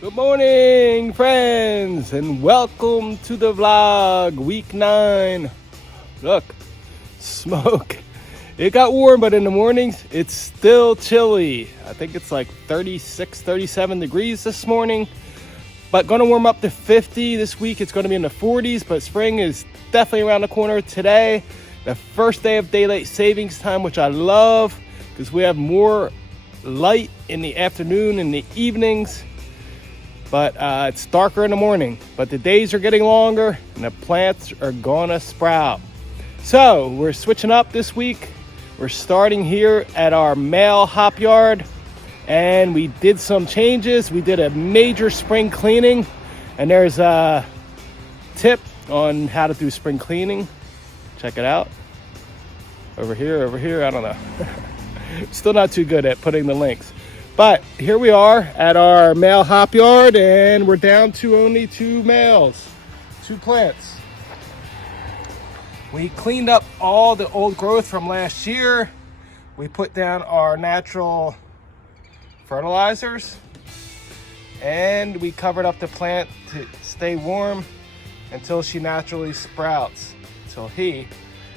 Good morning, friends, and welcome to the vlog, week 9. Look, smoke. It got warm, but in the mornings, it's still chilly. I think it's like 36, 37 degrees this morning, but gonna warm up to 50 this week. It's gonna be in the 40s, but spring is definitely around the corner today. The first day of daylight savings time, which I love, because we have more light in the afternoon and the evenings. But it's darker in the morning, but the days are getting longer and the plants are gonna sprout. So we're switching up this week. We're starting here at our male hop yard, and we did some changes. We did a major spring cleaning, and there's a tip on how to do spring cleaning. Check it out. Over here, I don't know. Still not too good at putting the links. But here we are at our male hop yard, and we're down to only 2 males, 2 plants. We cleaned up all the old growth from last year. We put down our natural fertilizers, and we covered up the plant to stay warm until she naturally sprouts. Until he,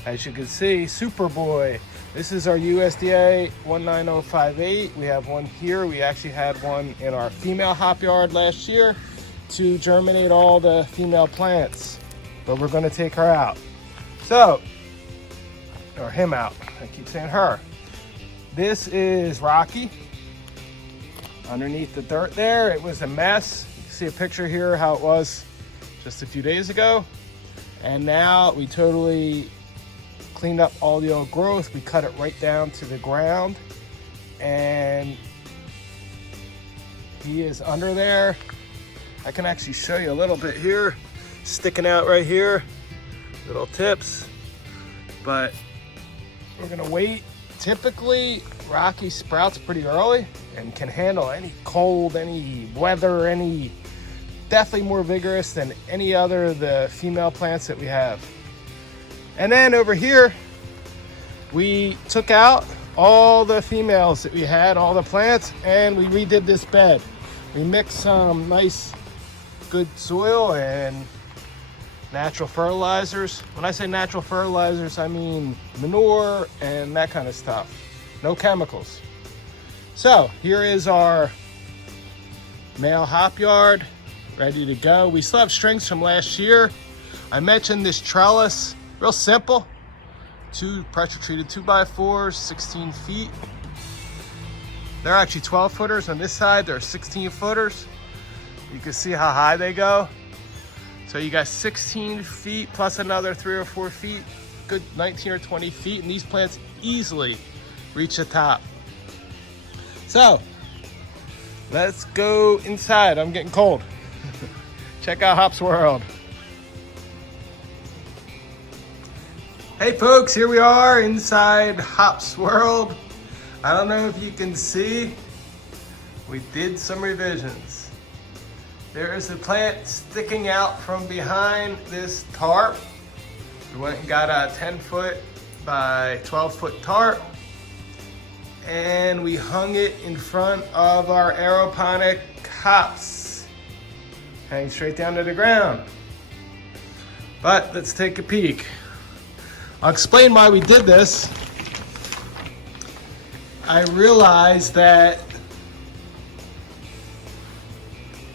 as you can see, Superboy. This is our USDA 19058. We have one here. We actually had one in our female hop yard last year to germinate all the female plants, but we're going to take her out. So, or him out. I keep saying her. This is Rocky. Underneath the dirt there, it was a mess. You can see a picture here how it was just a few days ago. And now we totally cleaned up all the old growth. We cut it right down to the ground, and he is under there. I can actually show you a little bit here, sticking out right here, little tips, but we're gonna wait. Typically, Rocky sprouts pretty early and can handle any cold, any weather, definitely more vigorous than any other of the female plants that we have. And then over here, we took out all the females that we had, all the plants, and we redid this bed. We mixed some nice, good soil and natural fertilizers. When I say natural fertilizers, I mean manure and that kind of stuff. No chemicals. So here is our male hop yard, ready to go. We still have strings from last year. I mentioned this trellis. Real simple, 2 pressure treated 2x4s, 16 feet. They're actually 12 footers. On this side, they're 16 footers. You can see how high they go. So you got 16 feet plus another 3 or 4 feet, good 19 or 20 feet, and these plants easily reach the top. So let's go inside. I'm getting cold. Check out Hop's World. Hey folks, here we are inside Hop's World. I don't know if you can see, we did some revisions. There is a plant sticking out from behind this tarp. We went and got a 10-foot by 12-foot tarp, and we hung it in front of our aeroponic hops. Hang straight down to the ground. But let's take a peek. I'll explain why we did this. I realized that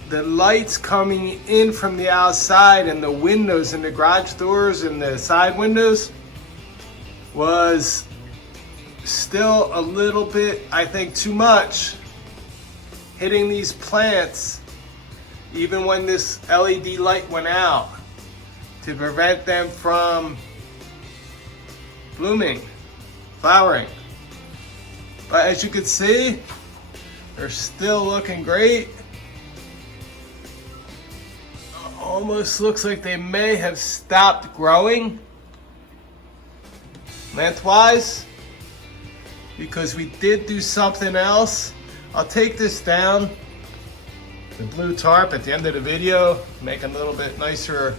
the lights coming in from the outside and the windows and the garage doors and the side windows was still a little bit, I think, too much, hitting these plants even when this LED light went out, to prevent them from blooming, flowering. But as you can see, they're still looking great. Almost looks like they may have stopped growing lengthwise, because we did do something else. I'll take this down, the blue tarp, at the end of the video, make a little bit nicer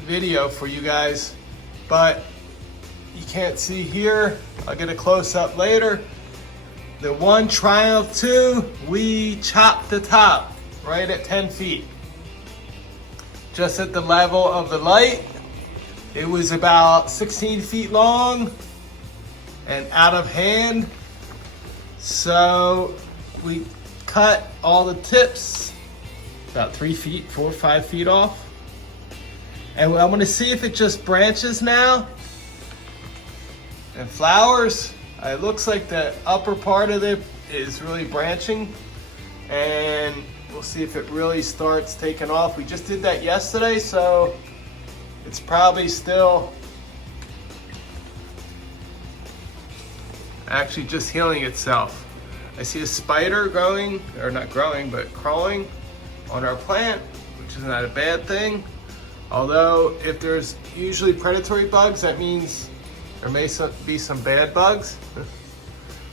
video for you guys. But you can't see here. I'll get a close up later. The one Trijmph 2, we chopped the top right at 10 feet. Just at the level of the light. It was about 16 feet long and out of hand. So we cut all the tips about 3 feet, 4 or 5 feet off. And I'm gonna see if it just branches now and flowers. It looks like the upper part of it is really branching, and we'll see if it really starts taking off. We just did that yesterday, so it's probably still actually just healing itself. I see a spider growing, or not growing, but crawling on our plant, which is not a bad thing. Although if there's usually predatory bugs, that means there may be some bad bugs.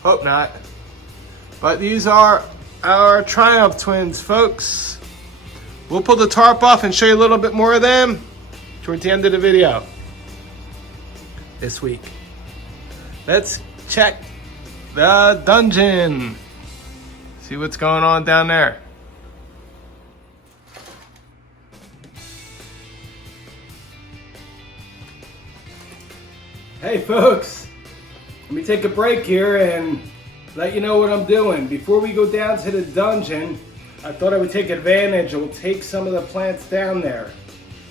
Hope not. But these are our Trijmph twins, folks. We'll pull the tarp off and show you a little bit more of them towards the end of the video this week. Let's check the dungeon. See what's going on down there. Hey folks, let me take a break here and let you know what I'm doing. Before we go down to the dungeon, I thought I would take advantage and we'll take some of the plants down there.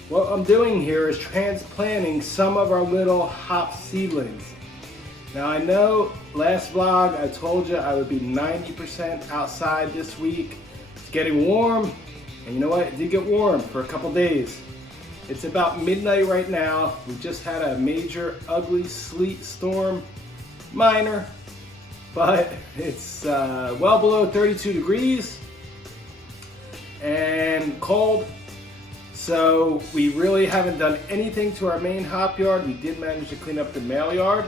What I'm doing here is transplanting some of our little hop seedlings. Now I know last vlog I told you I would be 90% outside this week. It's getting warm, and you know what? It did get warm for a couple days. It's about midnight right now. We just had a major ugly sleet storm. Minor, but it's well below 32 degrees and cold. So we really haven't done anything to our main hop yard. We did manage to clean up the male yard.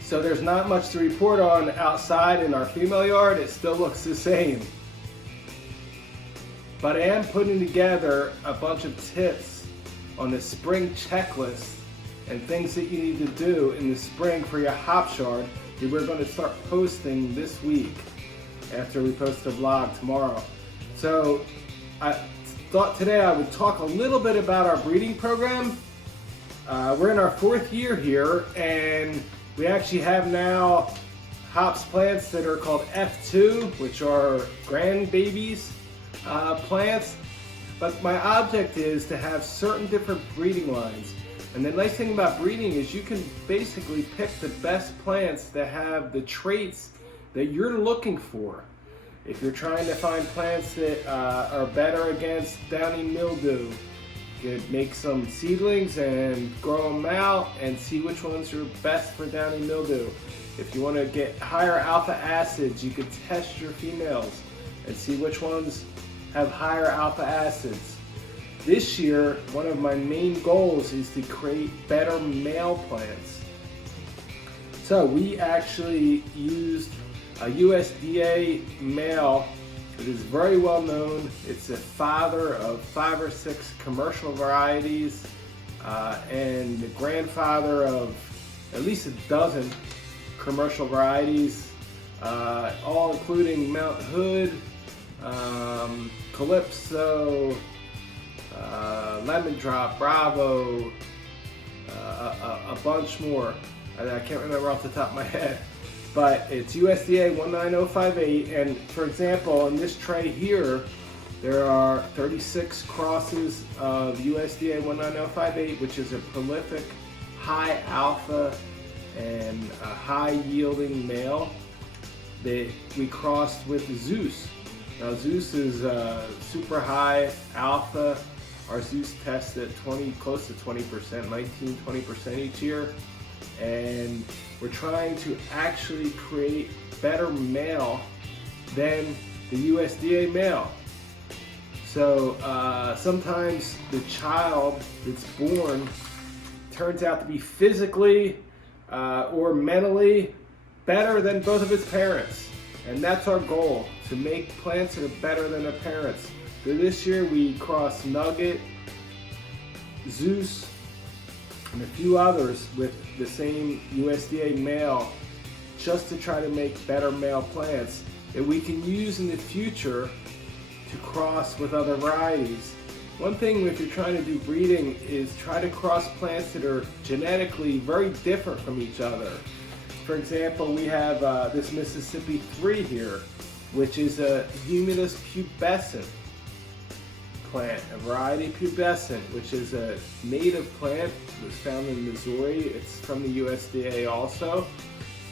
So there's not much to report on outside in our female yard. It still looks the same. But I am putting together a bunch of tips on the spring checklist and things that you need to do in the spring for your hop yard that we're going to start posting this week after we post the vlog tomorrow. So I thought today I would talk a little bit about our breeding program. We're in our 4th year here, and we actually have now hops plants that are called F2, which are grandbabies plants. But my object is to have certain different breeding lines. And the nice thing about breeding is you can basically pick the best plants that have the traits that you're looking for. If you're trying to find plants that are better against downy mildew, you could make some seedlings and grow them out and see which ones are best for downy mildew. If you want to get higher alpha acids, you could test your females and see which ones have higher alpha acids. This year, one of my main goals is to create better male plants. So we actually used a USDA male that is very well known. It's a father of 5 or 6 commercial varieties and the grandfather of at least a dozen commercial varieties, all including Mount Hood, Calypso, Lemon Drop, Bravo, a bunch more. I can't remember off the top of my head, but it's USDA 19058. And for example, in this tray here, there are 36 crosses of USDA 19058, which is a prolific, high alpha and a high yielding male that we crossed with Zeus. Now Zeus is super high alpha. Our Zeus tests at close to 20%, 19-20% each year. And we're trying to actually create better male than the USDA male. So sometimes the child that's born turns out to be physically or mentally better than both of its parents. And that's our goal, to make plants that are better than their parents. So this year we crossed Nugget, Zeus, and a few others with the same USDA male just to try to make better male plants that we can use in the future to cross with other varieties. One thing if you're trying to do breeding is try to cross plants that are genetically very different from each other. For example, we have this Mississippi 3 here, which is a Humulus pubescent plant, a variety pubescent, which is a native plant. It was found in Missouri. It's from the USDA also.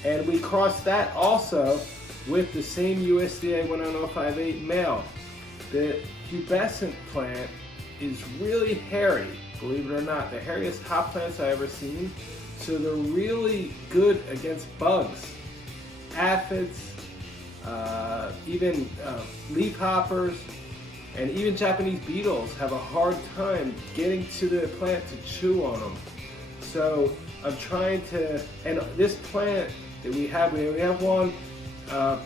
And we crossed that also with the same USDA 11058 male. The pubescent plant is really hairy, believe it or not. The hairiest hop plants I've ever seen. So they're really good against bugs, aphids, even leafhoppers, and even Japanese beetles have a hard time getting to the plant to chew on them. So I'm trying to, and this plant that we have one,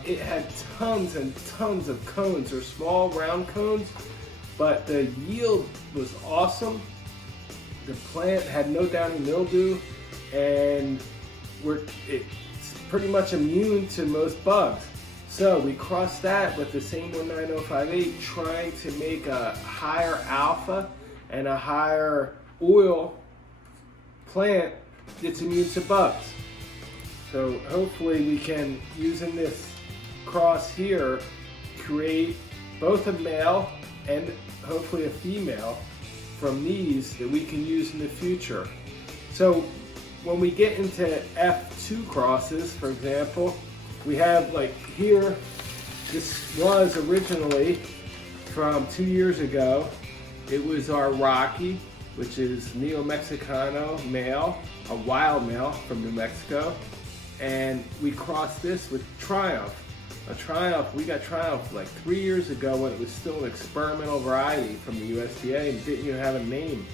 it had tons and tons of cones, or small round cones, but the yield was awesome. The plant had no downy mildew, and it's pretty much immune to most bugs. So we crossed that with the same 19058, trying to make a higher alpha and a higher oil plant that's immune to bugs. So hopefully we can, using this cross here, create both a male and hopefully a female from these that we can use in the future. So when we get into F2 crosses, for example, we have like here, this was originally from 2 years ago. It was our Rocky, which is Neo Mexicano male, a wild male from New Mexico. And we crossed this with Trijmph. We got Trijmph like 3 years ago when it was still an experimental variety from the USDA and didn't even have a name,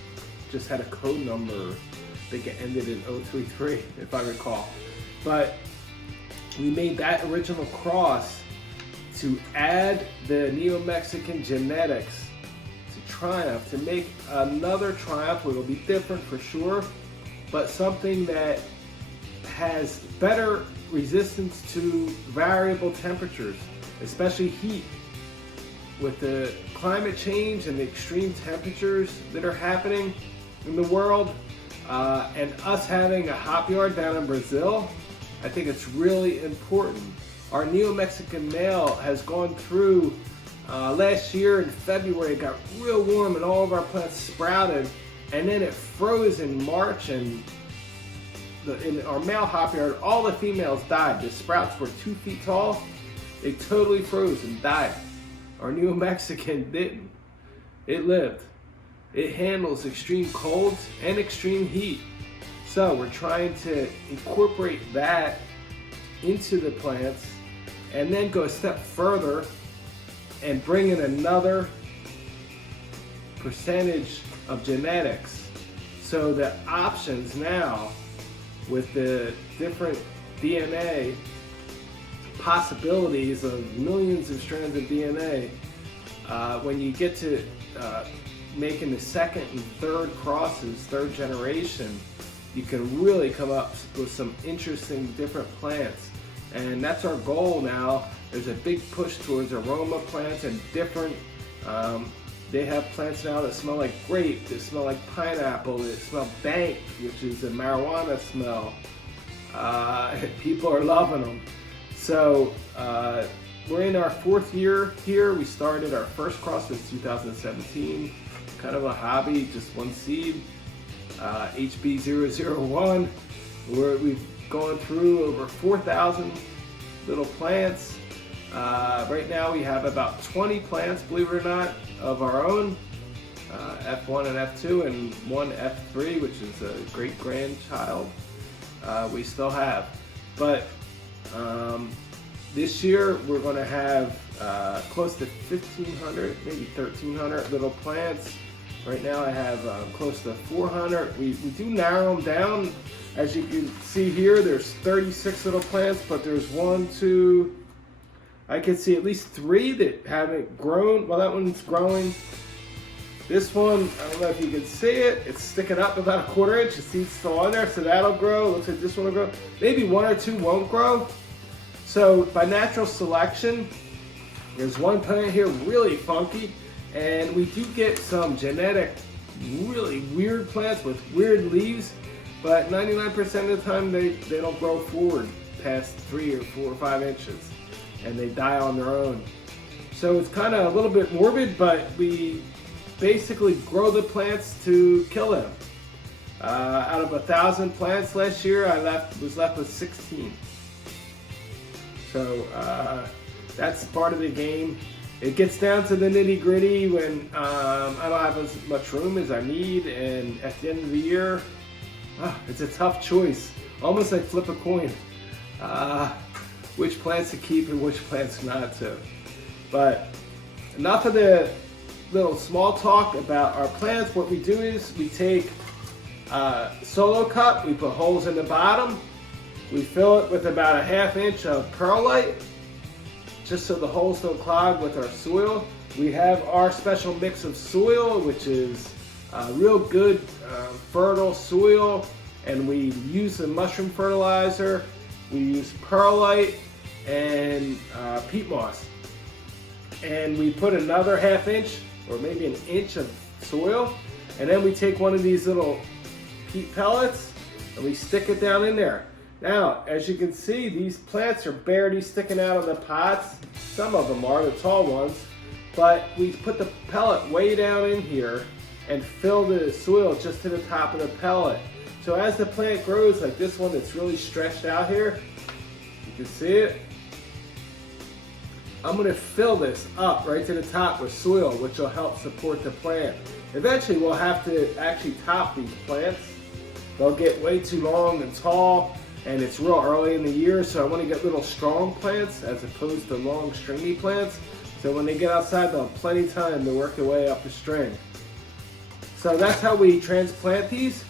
just had a code number. I think it ended in 033, if I recall. But we made that original cross to add the Neo-Mexican genetics to Trijmph, to make another Trijmph. It'll be different for sure, but something that has better resistance to variable temperatures, especially heat. With the climate change and the extreme temperatures that are happening in the world, and us having a hopyard down in Brazil, I think it's really important. Our Neo-Mexican male has gone through, last year in February, it got real warm and all of our plants sprouted, and then it froze in March, and in our male hopyard, all the females died. The sprouts were 2 feet tall. They totally froze and died. Our Neo-Mexican didn't. It lived. It handles extreme colds and extreme heat. So we're trying to incorporate that into the plants and then go a step further and bring in another percentage of genetics. So the options now with the different DNA possibilities of millions of strands of DNA, when you get to making the second and third crosses, third generation, you can really come up with some interesting different plants. And that's our goal now. There's a big push towards aroma plants and different, they have plants now that smell like grape, that smell like pineapple, that smell dank, which is a marijuana smell. People are loving them. So we're in our 4th year here. We started our first cross in 2017, kind of a hobby, just one seed, HB001, where we've gone through over 4,000 little plants. Right now we have about 20 plants, believe it or not, of our own, F1 and F2, and one F3, which is a great grandchild we still have. But this year we're going to have close to 1,500, maybe 1,300 little plants. Right now I have close to 400. We do narrow them down. As you can see here, there's 36 little plants, but there's 1, 2, I can see at least 3 that haven't grown. Well, that one's growing. This one, I don't know if you can see it, it's sticking up about 1/4 inch. The seed's still on there, so that'll grow. Looks like this one will grow. Maybe 1 or 2 won't grow. So by natural selection, there's one plant here really funky, and we do get some genetic, really weird plants with weird leaves, but 99% of the time they don't grow forward past 3 or 4 or 5 inches, and they die on their own. So it's kind of a little bit morbid, but we basically grow the plants to kill them. Out of 1,000 plants last year, I was left with 16. So that's part of the game. It gets down to the nitty gritty when I don't have as much room as I need, and at the end of the year, it's a tough choice. Almost like flip a coin. Which plants to keep and which plants not to. But enough of the little small talk about our plants. What we do is we take solo cup, we put holes in the bottom, we fill it with about a 1/2 inch of perlite, just so the holes don't clog with our soil. We have our special mix of soil, which is real good fertile soil, and we use the mushroom fertilizer, we use perlite and peat moss. And we put another 1/2 inch or maybe 1 inch of soil, and then we take one of these little peat pellets and we stick it down in there. Now, as you can see, these plants are barely sticking out of the pots. Some of them are, the tall ones, but we put the pellet way down in here and fill the soil just to the top of the pellet. So as the plant grows, like this one that's really stretched out here, you can see it, I'm going to fill this up right to the top with soil, which will help support the plant. Eventually we'll have to actually top these plants. They'll get way too long and tall, and it's real early in the year, so I want to get little strong plants as opposed to long stringy plants. So when they get outside, they'll have plenty of time to work their way up the string. So that's how we transplant these.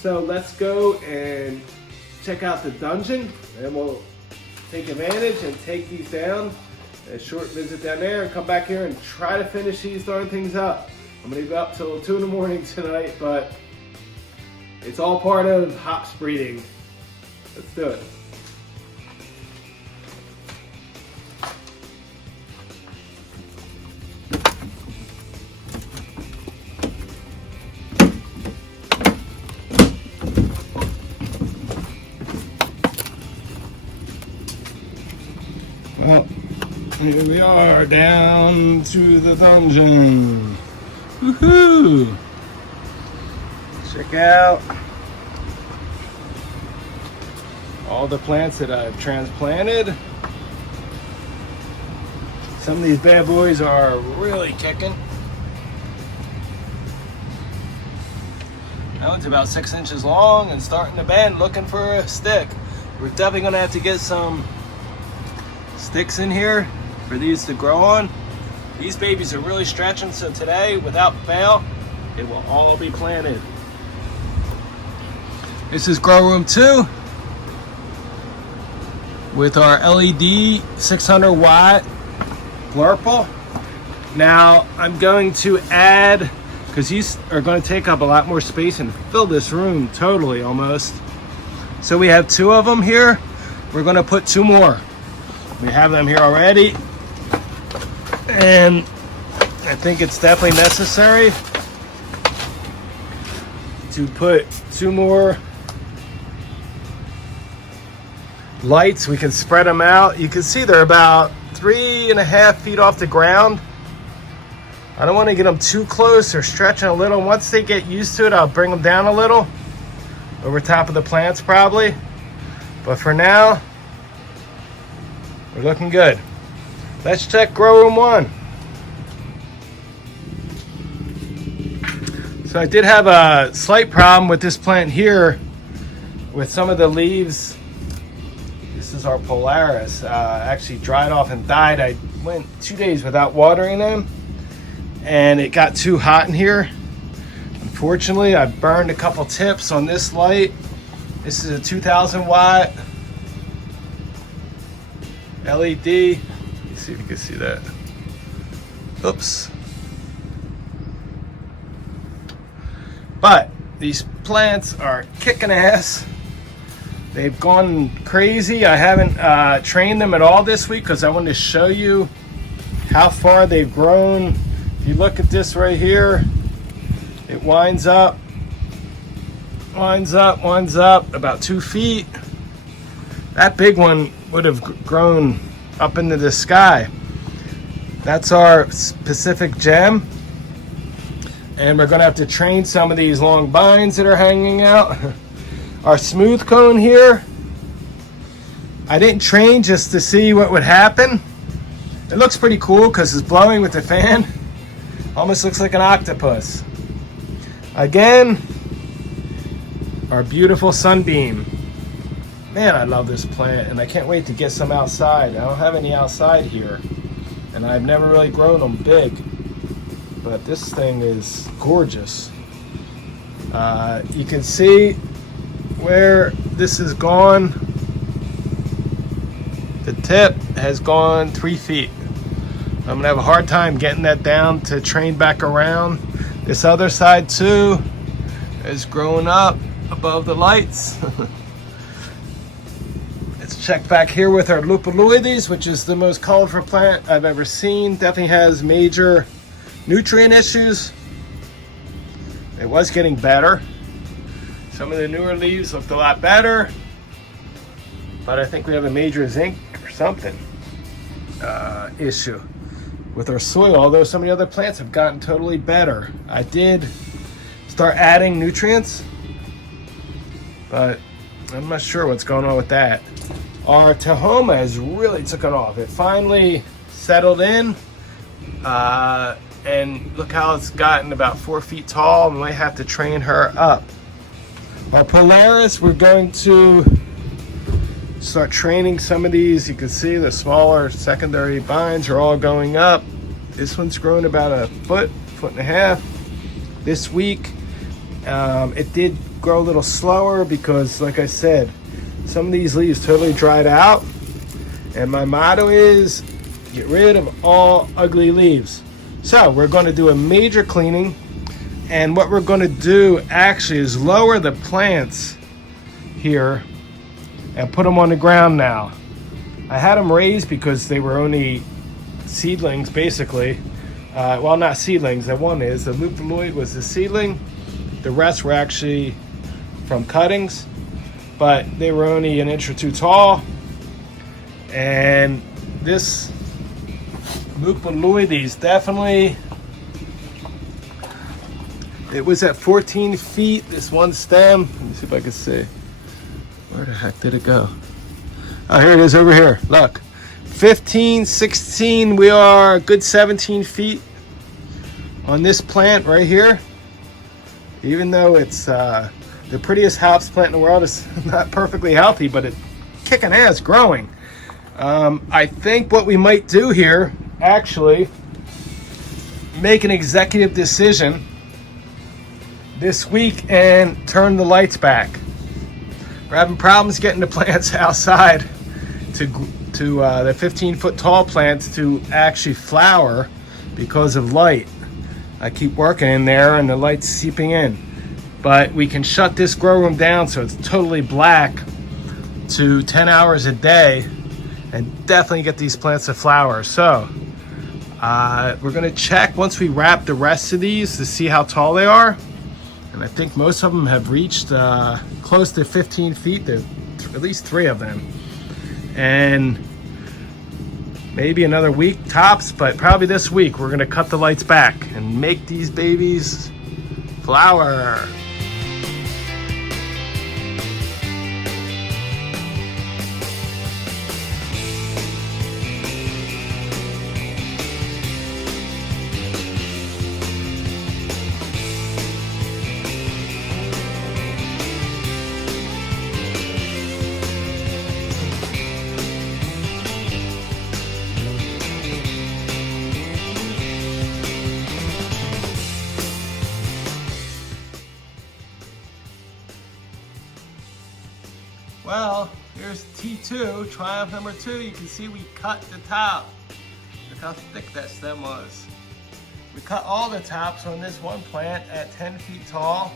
So let's go and check out the dungeon, and we'll take advantage and take these down. A short visit down there and come back here and try to finish these darn things up. I'm gonna be up till 2 in the morning tonight, but it's all part of hops breeding. Let's do it. Well, here we are, down to the dungeon. Woohoo! Check out all the plants that I've transplanted. Some of these bad boys are really kicking. That one's about 6 inches long and starting to bend, looking for a stick. We're definitely gonna have to get some sticks in here for these to grow on. These babies are really stretching, so today, without fail, it will all be planted. This is grow room 2 with our LED 600 watt Glurple. Now I'm going to add, because these are going to take up a lot more space and fill this room totally almost. So we have 2 of them here. We're going to put 2 more. We have them here already, and I think it's definitely necessary to put 2 more lights. We can spread them out. You can see they're about 3.5 feet off the ground. I don't want to get them too close or stretching a little. Once they get used to it, I'll bring them down a little over top of the plants probably, but for now we're looking good. Let's check grow room 1. So I did have a slight problem with this plant here with some of the leaves. This is our Polaris. Actually dried off and died. I went 2 days without watering them, and it got too hot in here. Unfortunately, I burned a couple tips on this light. This is a 2000 watt LED. Let's see if you can see that. Oops. But these plants are kicking ass. They've gone crazy. I haven't trained them at all this week because I wanted to show you how far they've grown. If you look at this right here, it winds up about 2 feet. That big one would have grown up into the sky. That's our Pacific gem. And we're gonna have to train some of these long vines that are hanging out. Our smooth cone here, I didn't train just to see what would happen. It looks pretty cool because it's blowing with the fan. Almost looks like an octopus. Again, our beautiful sunbeam. Man, I love this plant and I can't wait to get some outside. I don't have any outside here and I've never really grown them big, but this thing is gorgeous. You can see where this has gone. The tip has gone 3 feet. I'm gonna have a hard time getting that down to train back around. This other side too is growing up above the lights. Let's check back here with our lupulloides, which is the most colorful plant I've ever seen. Definitely has major nutrient issues. It was getting better. Some of the newer leaves looked a lot better, but I think we have a major zinc or something issue with our soil, although some of the other plants have gotten totally better. I did start adding nutrients, but I'm not sure what's going on with that. Our Tahoma has really taken off. It finally settled in, and look how it's gotten about 4 feet tall. We might have to train her up. Our Polaris, we're going to start training some of these. You can see the smaller secondary vines are all going up. This one's grown about a foot and a half this week. It did grow a little slower because, like I said, some of these leaves totally dried out. And my motto is get rid of all ugly leaves. So we're going to do a major cleaning. And what we're going to do actually is lower the plants here and put them on the ground now. I had them raised because they were only seedlings, basically. Well, not seedlings. The one is the lupulloid was the seedling. The rest were actually from cuttings, but they were only an inch or two tall. And this lupulloides definitely, it was at 14 feet, this one stem. Let me see if I can see. Where the heck did it go? Oh, here it is over here. Look. 15, 16, we are a good 17 feet on this plant right here. Even though it's the prettiest house plant in the world, it's not perfectly healthy, but it's kicking ass growing. I think what we might do here, actually, make an executive decision this week and turn the lights back. We're having problems getting the plants outside to the 15-foot tall plants to actually flower because of light. I keep working in there and the light's seeping in. But we can shut this grow room down so it's totally black to 10 hours a day and definitely get these plants to flower. So we're gonna check once we wrap the rest of these to see how tall they are. And I think most of them have reached close to 15 feet. There's at least 3 of them. And maybe another week tops, but probably this week we're gonna cut the lights back and make these babies flower. Well, here's T2, Trijmph number 2. You can see we cut the top. Look how thick that stem was. We cut all the tops on this one plant at 10 feet tall.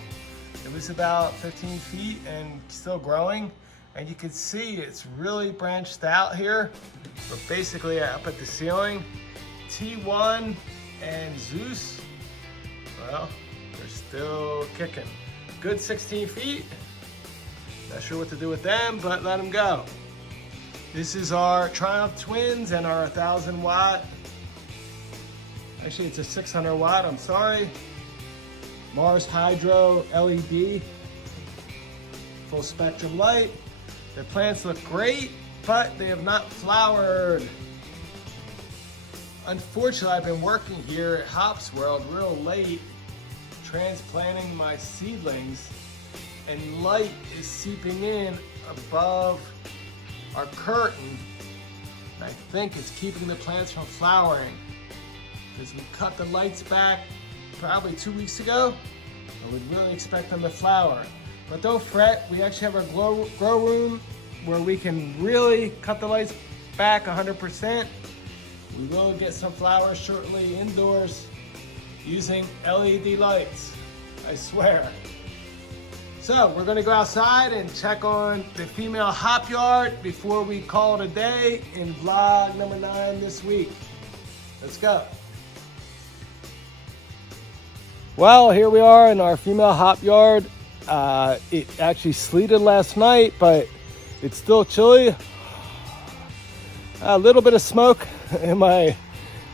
It was about 15 feet and still growing. And you can see it's really branched out here. We're basically up at the ceiling. T1 and Zeus, well, they're still kicking. Good 16 feet. Not sure what to do with them, but let them go. This is our Trijmph twins and our 1,000 watt. Actually, it's a 600 watt, I'm sorry. Mars Hydro LED, full spectrum light. The plants look great, but they have not flowered. Unfortunately, I've been working here at Hops World real late, transplanting my seedlings, and light is seeping in above our curtain. And I think it's keeping the plants from flowering, because we cut the lights back probably 2 weeks ago, and we'd really expect them to flower. But don't fret, we actually have our grow room where we can really cut the lights back 100%. We will get some flowers shortly indoors using LED lights, I swear. So we're gonna go outside and check on the female hop yard before we call it a day in vlog number 9 this week. Let's go. Well, here we are in our female hop yard. It actually sleeted last night, but it's still chilly. A little bit of smoke in my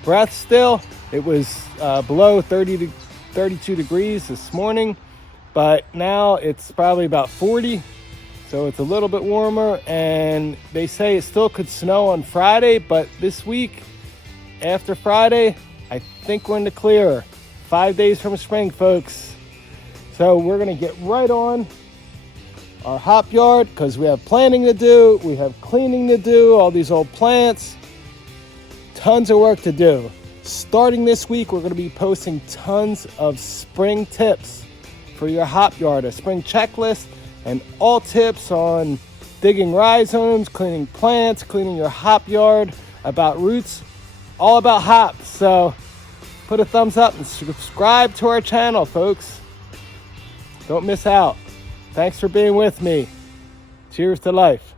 breath still. It was below 30 to 32 degrees this morning, but now it's probably about 40, so it's a little bit warmer. And they say it still could snow on Friday, but this week after Friday, I think we're in the clear. 5 days from spring, folks. So we're gonna get right on our hop yard because we have planting to do, we have cleaning to do, all these old plants, tons of work to do. Starting this week, we're gonna be posting tons of spring tips for your hop yard, a spring checklist, and all tips on digging rhizomes, cleaning plants, cleaning your hop yard, about roots, all about hops. So put a thumbs up and subscribe to our channel, folks. Don't miss out. Thanks for being with me. Cheers to life.